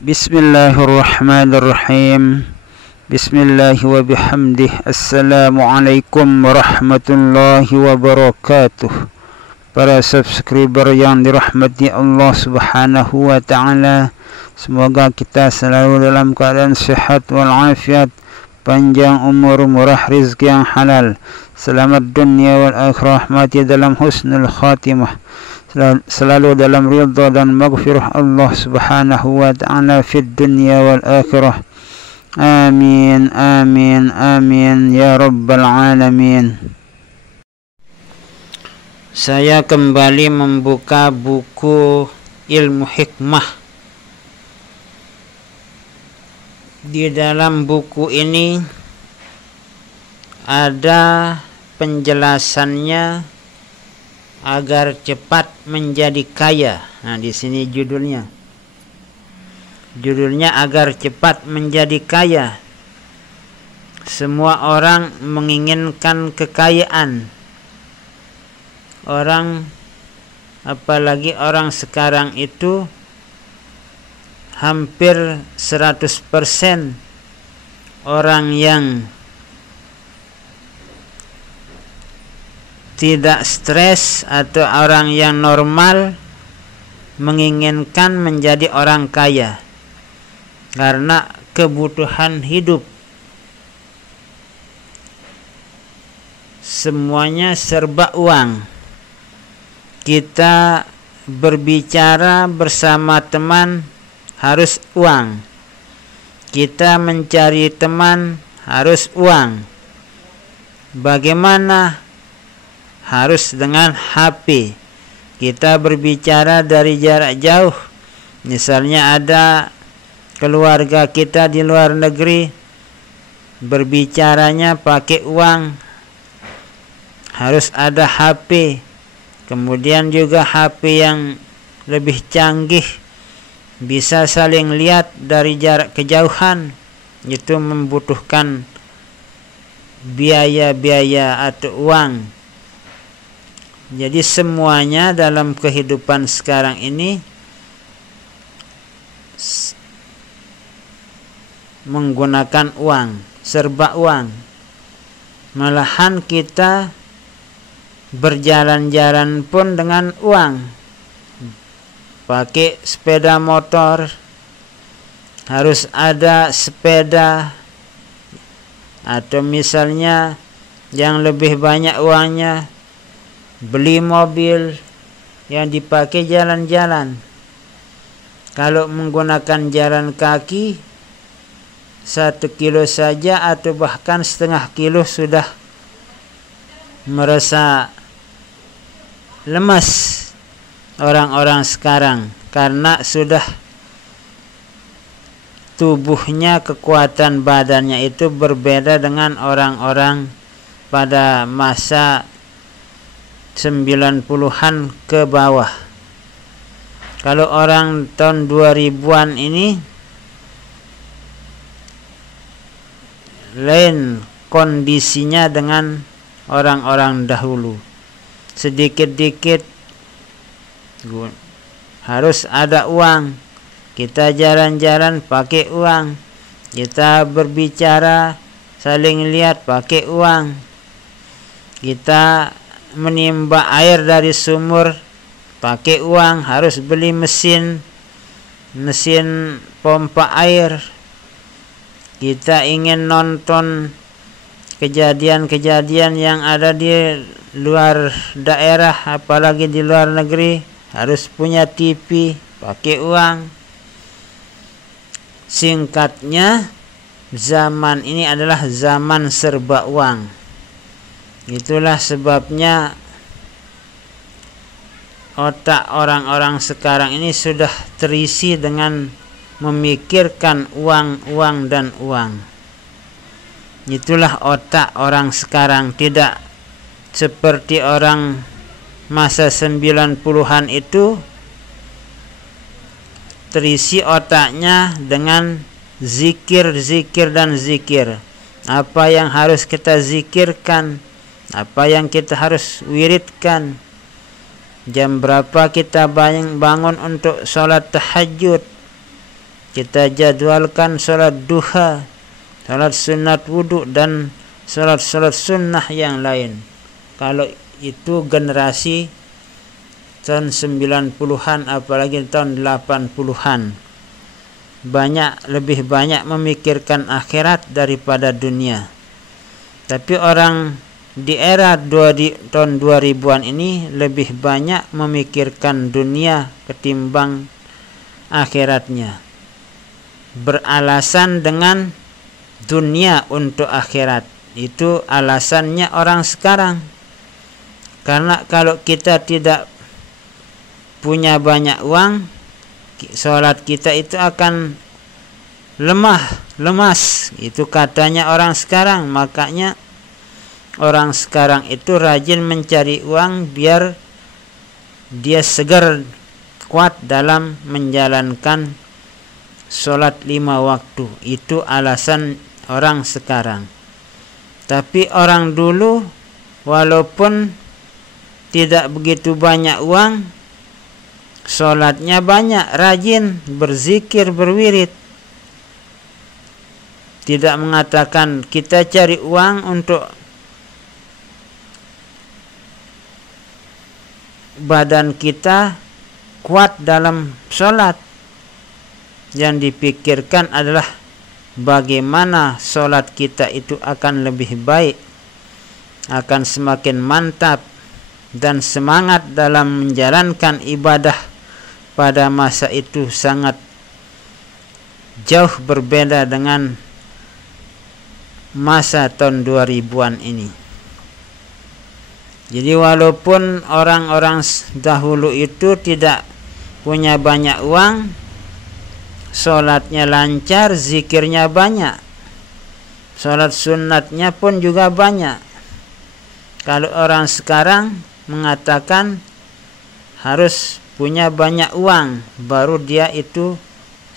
Bismillahirrahmanirrahim. Bismillah wa bihamdih. Assalamualaikum warahmatullahi wabarakatuh. Para subscriber yang dirahmati Allah subhanahu wa ta'ala, semoga kita selalu dalam keadaan sehat walafiat, panjang umur, murah rizki yang halal, selamat dunia wal akhirah, mati dalam husnul khatimah, selalu dalam ridha dan maghfirah Allah subhanahu wa ta'ala fid dunya wal akhirah. Amin, amin, amin ya rabbal alamin. Saya kembali membuka buku Ilmu Hikmah. Di dalam buku ini ada penjelasannya agar cepat menjadi kaya. Nah, di sini judulnya. Judulnya agar cepat menjadi kaya. Semua orang menginginkan kekayaan. Orang, apalagi orang sekarang itu hampir 100% orang yang tidak stres atau orang yang normal menginginkan menjadi orang kaya karena kebutuhan hidup. Semuanya serba uang. Kita berbicara bersama teman harus uang. Kita mencari teman harus uang. Bagaimana? Harus dengan HP. Kita berbicara dari jarak jauh. Misalnya ada keluarga kita di luar negeri, berbicaranya pakai uang. Harus ada HP. Kemudian juga HP yang lebih canggih, bisa saling lihat dari jarak kejauhan. Itu membutuhkan biaya-biaya atau uang. Jadi semuanya dalam kehidupan sekarang ini menggunakan uang, serba uang. Malahan kita berjalan-jalan pun dengan uang. Pakai sepeda motor, harus ada sepeda. Atau misalnya yang lebih banyak uangnya, beli mobil yang dipakai jalan-jalan. Kalau menggunakan jalan kaki 1 kilo saja atau bahkan setengah kilo sudah merasa lemas orang-orang sekarang karena sudah tubuhnya, kekuatan badannya itu berbeda dengan orang-orang pada masa 90-an ke bawah. Kalau orang tahun 2000-an ini lain kondisinya dengan orang-orang dahulu. Sedikit-dikit harus ada uang. Kita jalan-jalan pakai uang. Kita berbicara saling lihat pakai uang. Kita menimba air dari sumur pakai uang, harus beli mesin pompa air. Kita ingin nonton kejadian-kejadian yang ada di luar daerah, apalagi di luar negeri, harus punya TV, pakai uang. Singkatnya, zaman ini adalah zaman serba uang. Itulah sebabnya otak orang-orang sekarang ini sudah terisi dengan memikirkan uang, uang, dan uang. Itulah otak orang sekarang, tidak seperti orang masa 90-an itu terisi otaknya dengan zikir, zikir, dan zikir. Apa yang harus kita zikirkan, apa yang kita harus wiridkan, jam berapa kita bangun untuk sholat tahajud, kita jadwalkan sholat duha, sholat sunat wudhu, dan sholat sunnah yang lain. Kalau itu generasi tahun 90-an, apalagi tahun 80-an, lebih banyak memikirkan akhirat daripada dunia. Tapi orang di era tahun 2000-an ini lebih banyak memikirkan dunia ketimbang akhiratnya, beralasan dengan dunia untuk akhirat. Itu alasannya orang sekarang. Karena kalau kita tidak punya banyak uang, sholat kita itu akan lemas. Itu katanya orang sekarang. Makanya orang sekarang itu rajin mencari uang biar dia segar, kuat dalam menjalankan sholat 5 waktu. Itu alasan orang sekarang. Tapi orang dulu walaupun tidak begitu banyak uang, sholatnya banyak, rajin berzikir, berwirid. Tidak mengatakan kita cari uang untuk badan kita kuat dalam sholat. Yang dipikirkan adalah bagaimana sholat kita itu akan lebih baik, akan semakin mantap dan semangat dalam menjalankan ibadah. Pada masa itu sangat jauh berbeda dengan masa tahun 2000-an ini. Jadi walaupun orang-orang dahulu itu tidak punya banyak uang, sholatnya lancar, zikirnya banyak, sholat sunatnya pun juga banyak. Kalau orang sekarang mengatakan harus punya banyak uang baru dia itu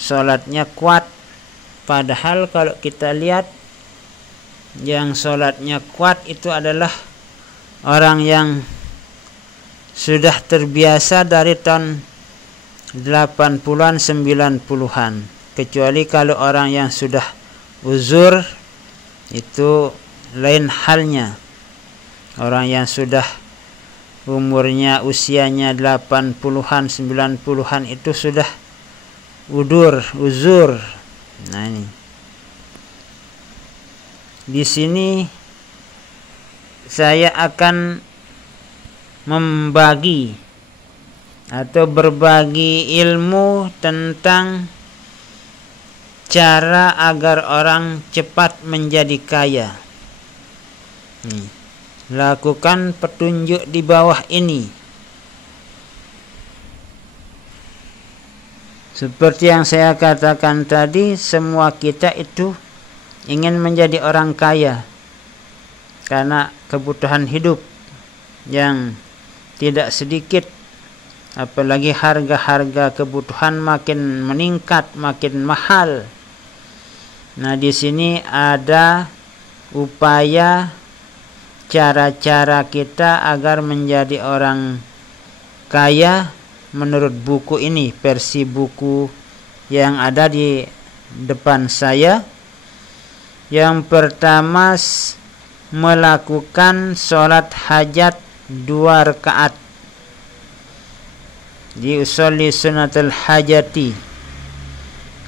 sholatnya kuat. Padahal kalau kita lihat yang sholatnya kuat itu adalah orang yang sudah terbiasa dari tahun 80-an 90-an. Kecuali kalau orang yang sudah uzur itu lain halnya. Orang yang sudah umurnya usianya 80-an 90-an itu sudah uzur. Nah ini. Di sini saya akan membagi atau berbagi ilmu tentang cara agar orang cepat menjadi kaya. Lakukan petunjuk di bawah ini. Seperti yang saya katakan tadi, semua kita itu ingin menjadi orang kaya karena kebutuhan hidup yang tidak sedikit, apalagi harga-harga kebutuhan makin meningkat, makin mahal. Nah, di sini ada upaya cara-cara kita agar menjadi orang kaya menurut buku ini, versi buku yang ada di depan saya. Yang pertama, melakukan sholat hajat 2 rakaat. Di usolli sunatul hajati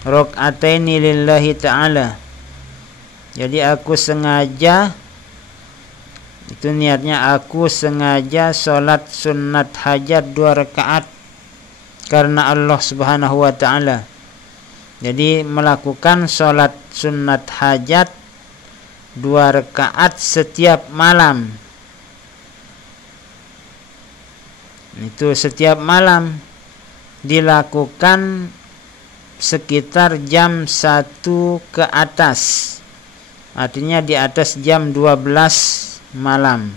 raka'ataini lillahi ta'ala. Jadi aku sengaja, itu niatnya, aku sengaja sholat sunat hajat 2 rakaat karena Allah subhanahu wa ta'ala. Jadi melakukan sholat sunat hajat 2 rakaat setiap malam. Itu setiap malam dilakukan sekitar jam 1 ke atas. Artinya di atas jam 12 malam.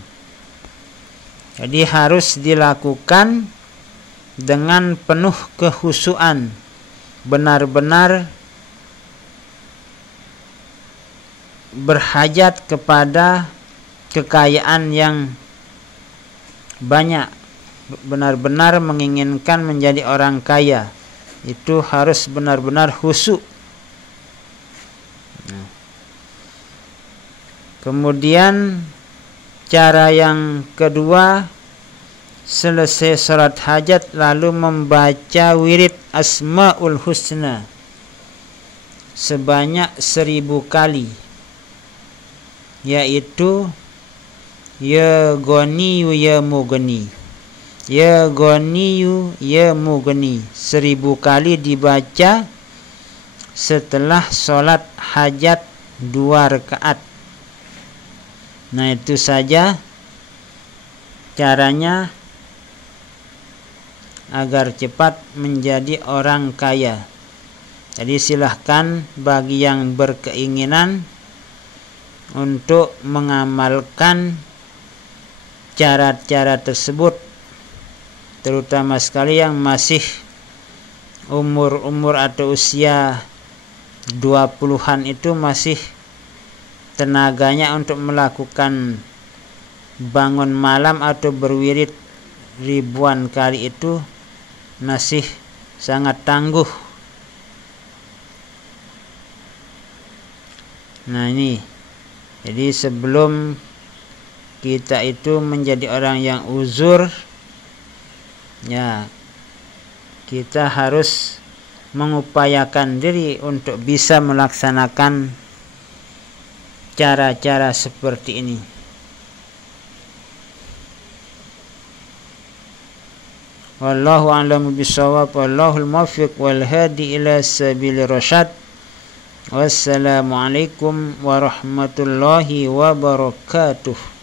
Jadi harus dilakukan dengan penuh kehusuan, benar-benar berhajat kepada kekayaan yang banyak, benar-benar menginginkan menjadi orang kaya itu harus benar-benar khusyuk. Kemudian cara yang kedua, selesai salat hajat lalu membaca wirid Asmaul Husna sebanyak 1000 kali, yaitu Ya Ghaniyu Ya Mughni, Ya Ghaniyu Ya Mughni, 1000 kali dibaca setelah sholat hajat 2 rakaat. Nah, itu saja caranya agar cepat menjadi orang kaya. Jadi silahkan bagi yang berkeinginan untuk mengamalkan cara-cara tersebut, terutama sekali yang masih umur atau usia 20-an itu masih tenaganya untuk melakukan bangun malam atau berwirid ribuan kali itu masih sangat tangguh. Nah ini, jadi sebelum kita itu menjadi orang yang uzur, ya kita harus mengupayakan diri untuk bisa melaksanakan cara-cara seperti ini. Wallahu a'lamu bishawab, wallahul muwaffiq wal hadi ila sabilir rasyad. Wassalamualaikum warahmatullahi wabarakatuh.